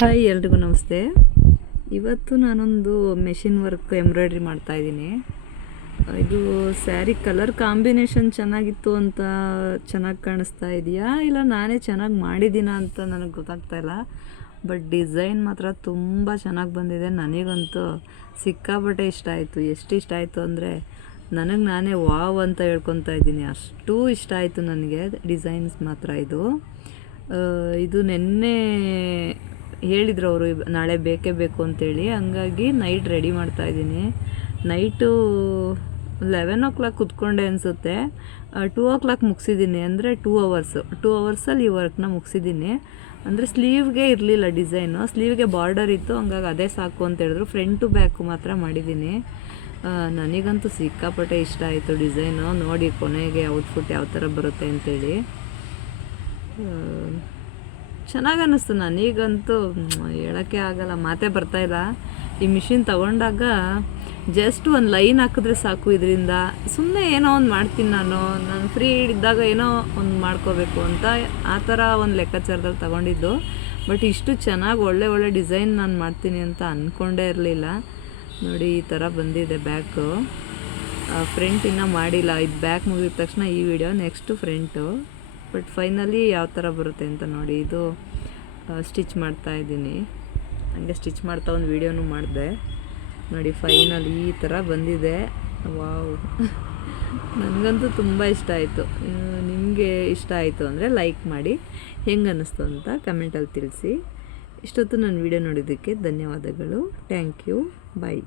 Hi ಎಲ್ರಿಗೂ ನಮಸ್ತೆ. ಇವತ್ತು ನಾನೊಂದು ಮೆಷಿನ್ ವರ್ಕ್ ಎಂಬ್ರಾಯ್ಡ್ರಿ ಮಾಡ್ತಾಯಿದ್ದೀನಿ. ಇದು ಸ್ಯಾರಿ ಕಲರ್ ಕಾಂಬಿನೇಷನ್ ಚೆನ್ನಾಗಿತ್ತು ಅಂತ ಚೆನ್ನಾಗಿ ಕಾಣಿಸ್ತಾ ಇದೆಯಾ ಇಲ್ಲ ನಾನೇ ಚೆನ್ನಾಗಿ ಮಾಡಿದ್ದೀನ ಅಂತ ನನಗೆ ಗೊತ್ತಾಗ್ತಾಯಿಲ್ಲ. ಬಟ್ ಡಿಸೈನ್ ಮಾತ್ರ ತುಂಬ ಚೆನ್ನಾಗಿ ಬಂದಿದೆ. ನನಗಂತೂ ಸಿಕ್ಕಾಪಟ್ಟೆ ಇಷ್ಟ ಆಯಿತು. ಎಷ್ಟು ಇಷ್ಟ ಆಯಿತು ಅಂದರೆ ನನಗೆ ನಾನೇ ವಾವ್ ಅಂತ ಹೇಳ್ಕೊತಾ ಇದ್ದೀನಿ. ಅಷ್ಟು ಇಷ್ಟ ಆಯಿತು ನನಗೆ ಡಿಸೈನ್ಸ್ ಮಾತ್ರ. ಇದು ನಿನ್ನೆ ಹೇಳಿದ್ರು ಅವರು ನಾಳೆ ಬೇಕೇ ಬೇಕು ಅಂತೇಳಿ, ಹಂಗಾಗಿ ನೈಟ್ ರೆಡಿ ಮಾಡ್ತಾಯಿದ್ದೀನಿ. ನೈಟು 11 ಕುತ್ಕೊಂಡೆ ಅನಿಸುತ್ತೆ. 2 ಮುಗಿಸಿದ್ದೀನಿ. ಅಂದರೆ 2 ಅವರ್ಸಲ್ಲಿ ಈ ವರ್ಕ್ನ ಮುಗಿಸಿದ್ದೀನಿ. ಅಂದರೆ ಸ್ಲೀವ್ಗೆ ಇರಲಿಲ್ಲ ಡಿಸೈನು, ಸ್ಲೀವ್ಗೆ ಬಾರ್ಡರ್ ಇತ್ತು, ಹಂಗಾಗಿ ಅದೇ ಸಾಕು ಅಂತ ಹೇಳಿದ್ರು. ಫ್ರಂಟು ಬ್ಯಾಕು ಮಾತ್ರ ಮಾಡಿದ್ದೀನಿ. ನನಗಂತೂ ಸಿಕ್ಕಾಪಟ್ಟೆ ಇಷ್ಟ ಆಯಿತು ಡಿಸೈನು. ನೋಡಿ ಕೊನೆಗೆ ಔಟ್ಫುಟ್ ಯಾವ ಥರ ಬರುತ್ತೆ ಅಂತೇಳಿ ಚೆನ್ನಾಗಿ ಅನ್ನಿಸ್ತು. ನನಗಂತೂ ಹೇಳೋಕ್ಕೆ ಆಗಲ್ಲ, ಮಾತೇ ಬರ್ತಾಯಿಲ್ಲ. ಈ ಮಿಷಿನ್ ತೊಗೊಂಡಾಗ ಜಸ್ಟ್ ಒಂದು ಲೈನ್ ಹಾಕಿದ್ರೆ ಸಾಕು. ಇದರಿಂದ ಸುಮ್ಮನೆ ಏನೋ ಒಂದು ಮಾಡ್ತೀನಿ. ನಾನು ಫ್ರೀ ಇದ್ದಾಗ ಏನೋ ಒಂದು ಮಾಡ್ಕೋಬೇಕು ಅಂತ ಆ ಥರ ಒಂದು ಲೆಕ್ಕಾಚಾರದಲ್ಲಿ ತೊಗೊಂಡಿದ್ದು. ಬಟ್ ಇಷ್ಟು ಚೆನ್ನಾಗಿ ಒಳ್ಳೆ ಡಿಸೈನ್ ನಾನು ಮಾಡ್ತೀನಿ ಅಂತ ಅಂದ್ಕೊಂಡೇ ಇರಲಿಲ್ಲ. ನೋಡಿ ಈ ಥರ ಬಂದಿದೆ ಬ್ಯಾಕು. ಫ್ರಂಟ್ ಇನ್ನೂ ಮಾಡಿಲ್ಲ. ಇದು ಬ್ಯಾಕ್ ಮುಗಿದ ತಕ್ಷಣ ಈ video, next front. But finally ಯಾವ ಥರ ಬರುತ್ತೆ ಅಂತ ನೋಡಿ. ಇದು ಸ್ಟಿಚ್ ಮಾಡ್ತಾಯಿದ್ದೀನಿ. ಹಂಗೆ ಸ್ಟಿಚ್ ಮಾಡ್ತಾ ಒಂದು ವೀಡಿಯೋನೂ ಮಾಡಿದೆ. ನೋಡಿ ಫೈನಲ್ ಈ ಥರ ಬಂದಿದೆ. ವಾವ್, ನನಗಂತೂ ತುಂಬ ಇಷ್ಟ ಆಯಿತು. ನಿಮಗೆ ಇಷ್ಟ ಆಯಿತು ಅಂದರೆ ಲೈಕ್ ಮಾಡಿ, ಹೆಂಗೆ ಅನ್ನಿಸ್ತು ಅಂತ ಕಮೆಂಟಲ್ಲಿ ತಿಳಿಸಿ. ಇಷ್ಟೊತ್ತು ನನ್ನ ವೀಡಿಯೋ ನೋಡಿದ್ದಕ್ಕೆ ಧನ್ಯವಾದಗಳು. Thank you. ಬಾಯ್.